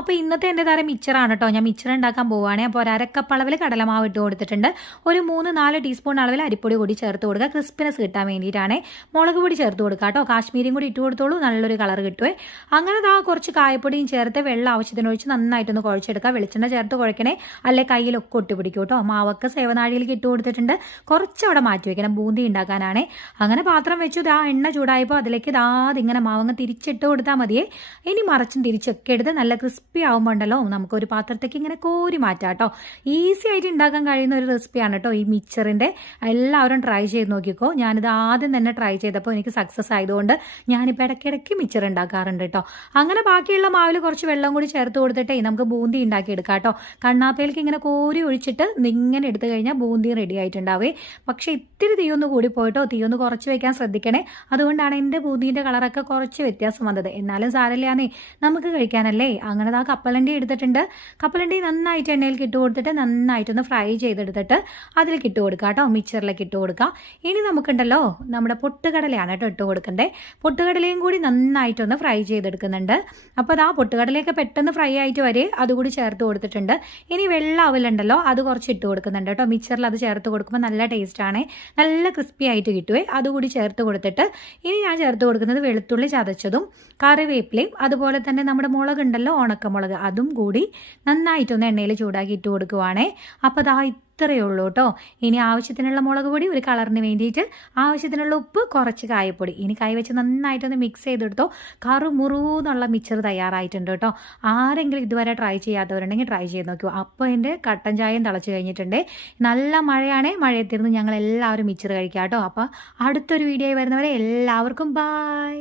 അപ്പോൾ ഇന്നത്തെ എൻ്റെ തരം മിച്ചറാണ് കേട്ടോ. ഞാൻ മിച്ചർ ഉണ്ടാക്കാൻ പോവുകയാണെങ്കിൽ അപ്പോൾ ഒരു അരക്കപ്പ് അളവിൽ കടലമാവ് ഇട്ട് കൊടുത്തിട്ടുണ്ട്. ഒരു 3-4 ടീസ്പൂൺ അളവിൽ അരിപ്പൊടി കൂടി ചേർത്ത് കൊടുക്കുക. ക്രിസ്പിനെസ് കിട്ടാൻ വേണ്ടിയിട്ടാണ്. മുളക് പൊടി ചേർത്ത് കൊടുക്കുക കേട്ടോ. കാശ്മീരിയും കൂടി ഇട്ട് കൊടുത്തോളൂ, നല്ലൊരു കളർ കിട്ടുമേ. അങ്ങനെ കുറച്ച് കായപ്പൊടിയും ചേർത്ത് വെള്ളം ആവശ്യത്തിന് ഒഴിച്ച് നന്നായിട്ടൊന്ന് കുഴച്ചെടുക്കുക. വെളിച്ചെണ്ണ ചേർത്ത് കുഴക്കണേ, അല്ലെ കയ്യിലൊക്കെ ഒട്ടി പിടിക്കും കേട്ടോ. മാവൊക്കെ സേവനാഴിയിലേക്ക് ഇട്ട് കൊടുത്തിട്ടുണ്ട്. കുറച്ച് അവിടെ മാറ്റി വെക്കണം, ബൂന്തി ഉണ്ടാക്കാനാണ്. അങ്ങനെ പാത്രം വെച്ചു. എണ്ണ ചൂടായപ്പോൾ അതിലേക്ക് ഇങ്ങനെ മാവങ്ങ് തിരിച്ചിട്ട് കൊടുത്താൽ മതിയേ. ഇനി മറച്ചും തിരിച്ചൊക്കെ എടുത്ത് നല്ല ക്രിസ്പി ആകുമ്പോൾ ഉണ്ടല്ലോ നമുക്കൊരു പാത്രത്തേക്ക് ഇങ്ങനെ കോരി മാറ്റാം കേട്ടോ. ഈസി ആയിട്ട് ഉണ്ടാക്കാൻ കഴിയുന്ന ഒരു റെസിപ്പിയാണ് കേട്ടോ ഈ മിച്ചറിൻ്റെ. എല്ലാവരും ട്രൈ ചെയ്ത് നോക്കിക്കോ. ഞാനിത് ആദ്യം തന്നെ ട്രൈ ചെയ്തപ്പോൾ എനിക്ക് സക്സസ് ആയതുകൊണ്ട് ഞാനിപ്പോൾ ഇടയ്ക്കിടയ്ക്ക് മിച്ചർ ഉണ്ടാക്കാറുണ്ട് കേട്ടോ. അങ്ങനെ ബാക്കിയുള്ള മാവിൽ കുറച്ച് വെള്ളം കൂടി ചേർത്ത് കൊടുത്തിട്ടേ നമുക്ക് ബൂന്തി ഉണ്ടാക്കി എടുക്കാം കേട്ടോ. കണ്ണാപ്പയിലേക്ക് ഇങ്ങനെ കോരി ഒഴിച്ചിട്ട് ഇങ്ങനെ എടുത്തു കഴിഞ്ഞാൽ ബൂന്തി റെഡി ആയിട്ടുണ്ടാവേ. പക്ഷേ ഇത്തിരി തീയൊന്ന് കൂടി പോയിട്ടോ, തീയൊന്ന് കുറച്ച് വയ്ക്കാൻ ശ്രദ്ധിക്കണേ. അതുകൊണ്ടാണ് എൻ്റെ ബൂന്തിൻ്റെ കളറൊക്കെ കുറച്ച് വ്യത്യാസം വന്നത്. എന്നാലും സാരമില്ലാന്നേ, നമുക്ക് കഴിക്കാനല്ലേ. അങ്ങനെ കപ്പലണ്ടി എടുത്തിട്ടുണ്ട്. കപ്പലണ്ടി നന്നായിട്ട് എണ്ണയിലേക്ക് ഇട്ട് കൊടുത്തിട്ട് നന്നായിട്ടൊന്ന് ഫ്രൈ ചെയ്തെടുത്തിട്ട് അതിലേക്ക് ഇട്ട് കൊടുക്കുക കേട്ടോ. മിക്സറിലേക്ക് ഇട്ട് കൊടുക്കുക. ഇനി നമുക്കുണ്ടല്ലോ നമ്മുടെ പൊട്ടുകടലയാണ് കേട്ടോ ഇട്ട് കൊടുക്കണ്ടേ. പൊട്ടുകടലയും കൂടി നന്നായിട്ടൊന്ന് ഫ്രൈ ചെയ്തെടുക്കുന്നുണ്ട്. അപ്പോൾ പൊട്ടുകടലയൊക്കെ പെട്ടെന്ന് ഫ്രൈ ആയിട്ട് വരെ അതുകൂടി ചേർത്ത് കൊടുത്തിട്ടുണ്ട്. ഇനി വെള്ള അവലുണ്ടല്ലോ അത് കുറച്ച് ഇട്ട് കൊടുക്കുന്നുണ്ട് കേട്ടോ. മിക്സറിൽ അത് ചേർത്ത് കൊടുക്കുമ്പോൾ നല്ല ടേസ്റ്റാണ്, നല്ല ക്രിസ്പി ആയിട്ട് കിട്ടുവേ. അതുകൂടി ചേർത്ത് കൊടുത്തിട്ട് ഇനി ഞാൻ ചേർത്ത് കൊടുക്കുന്നത് വെളുത്തുള്ളി ചതച്ചതും കറിവേപ്പിലയും അതുപോലെ തന്നെ നമ്മുടെ മുളക് ഉണ്ടല്ലോ, ഉണക്കമുളക്, അതും കൂടി നന്നായിട്ടൊന്ന് എണ്ണയിൽ ചൂടാക്കി ഇട്ട് കൊടുക്കുവാണേ. അപ്പോൾ ഇത്രയേ ഉള്ളൂ കേട്ടോ. ഇനി ആവശ്യത്തിനുള്ള മുളക് പൊടി ഒരു കളറിന് വേണ്ടിയിട്ട്, ആവശ്യത്തിനുള്ള ഉപ്പ്, കുറച്ച് കായപ്പൊടി. ഇനി കൈ വെച്ച് നന്നായിട്ടൊന്ന് മിക്സ് ചെയ്തെടുത്തോ. കറുമുറൂന്നുള്ള മിക്സർ തയ്യാറായിട്ടുണ്ട് കേട്ടോ. ആരെങ്കിലും ഇതുവരെ ട്രൈ ചെയ്യാത്തവരുണ്ടെങ്കിൽ ട്രൈ ചെയ്ത് നോക്കൂ. അപ്പോൾ എൻ്റെ കട്ടൻ ചായയും തിളച്ച് കഴിഞ്ഞിട്ടുണ്ട്. നല്ല മഴയാണേ, മഴയത്തിരുന്ന് ഞങ്ങൾ എല്ലാവരും മിക്സർ കഴിക്കാം കേട്ടോ. അപ്പോൾ അടുത്തൊരു വീഡിയോ വരുന്നവരെ എല്ലാവർക്കും ബൈ.